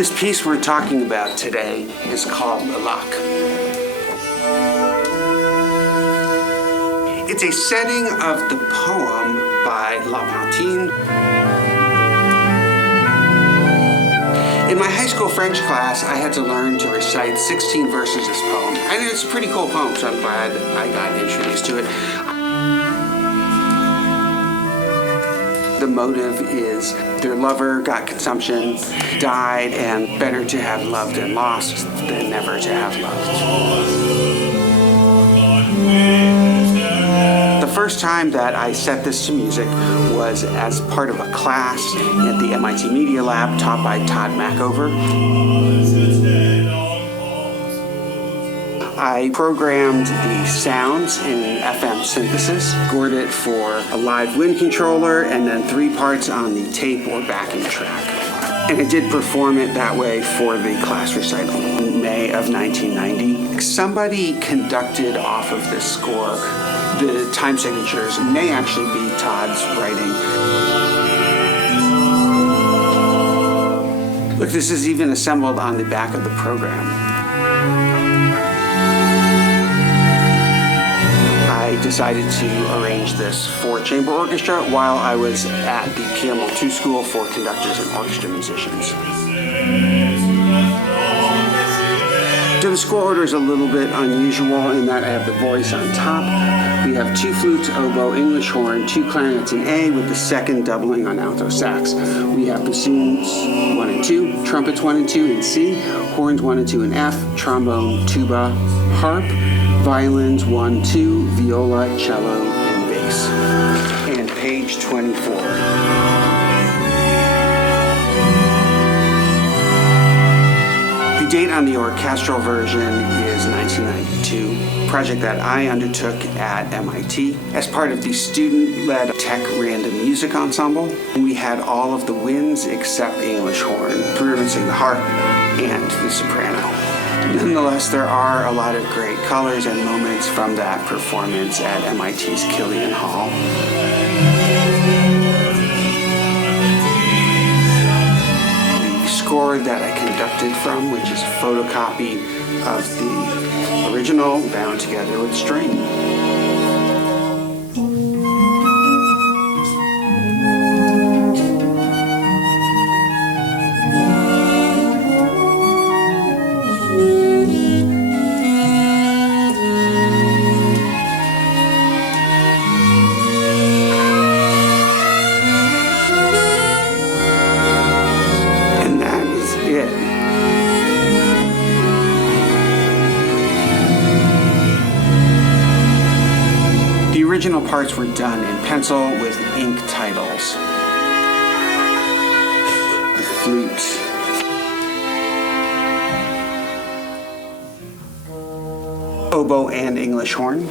This piece we're talking about today is called Le Lac. It's a setting of the poem by La Fontaine. In my high school French class, I had to learn to recite 16 verses of this poem. And it's a pretty cool poem, so I'm glad I got introduced to it. The motive is their lover got consumption, died, and better to have loved and lost than never to have loved. The first time that I set this to music was as part of a class at the MIT Media Lab taught by Tod Machover. I programmed the sounds in FM synthesis, scored it for a live wind controller, and then 3 parts on the tape or backing track. And I did perform it that way for the class recital in May of 1990. Somebody conducted off of this score. The time signatures may actually be Todd's writing. Look, this is even assembled on the back of the program. I decided to arrange this for chamber orchestra while I was at the Pierre Monteux School for Conductors and Orchestra musicians. So the score order is a little bit unusual in that I have the voice on top. We have 2 flutes, oboe, English horn, 2 clarinets in A with the second doubling on alto sax. We have bassoons 1 and 2, trumpets 1 and 2 in C, horns 1 and 2 in F, trombone, tuba, harp, violins 1, 2, viola, cello, and bass. And page 24. The date on the orchestral version is 1992, a project that I undertook at MIT as part of the student-led Tech Random Music Ensemble. We had all of the winds except English horn, referencing the harp and the soprano. Nonetheless, there are a lot of great colors and moments from that performance at MIT's Killian Hall. The score that I conducted from, which is a photocopy of the original bound together with string. The original parts were done in pencil with ink titles. The flute. Oboe and English horn.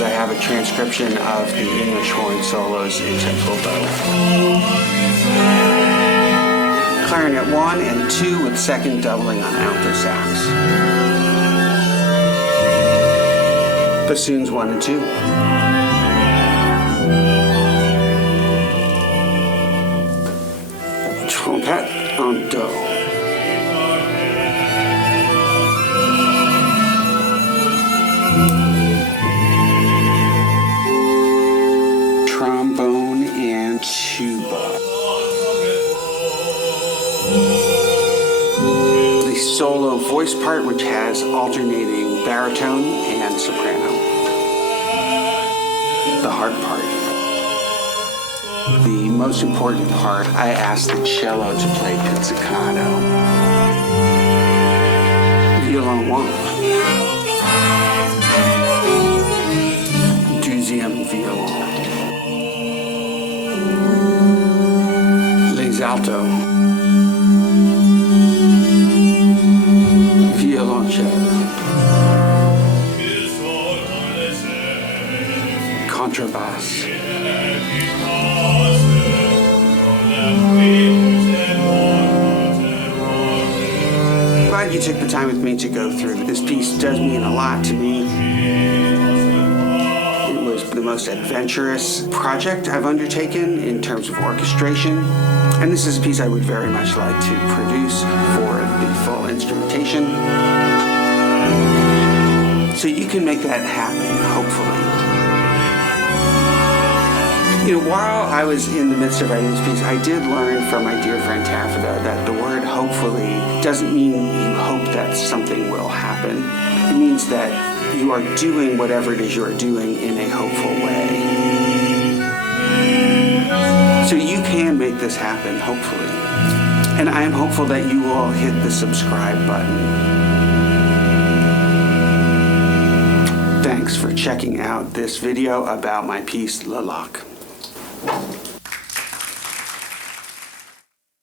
I have a transcription of the English horn solos into oboe. Clarinet 1 and 2 with second doubling on alto sax. Bassoons 1 and 2. Trumpet on Do. Trombone and tuba. The solo voice part, which has alternating baritone and soprano. The harp part. The most important part, I asked the cello to play pizzicato. Violon 1. Deuxième violon. Les Alto. Violoncello. Contrabass. Glad you took the time with me to go through. This piece does mean a lot to me. It was the most adventurous project I've undertaken in terms of orchestration. And this is a piece I would very much like to produce for the full instrumentation. So you can make that happen, hopefully. While I was in the midst of writing this piece, I did learn from my dear friend Taffeta that the word hopefully doesn't mean you hope that something will happen. It means that you are doing whatever it is you are doing in a hopeful way. So you can make this happen, hopefully. And I am hopeful that you will hit the subscribe button. Thanks for checking out this video about my piece, Le Lac.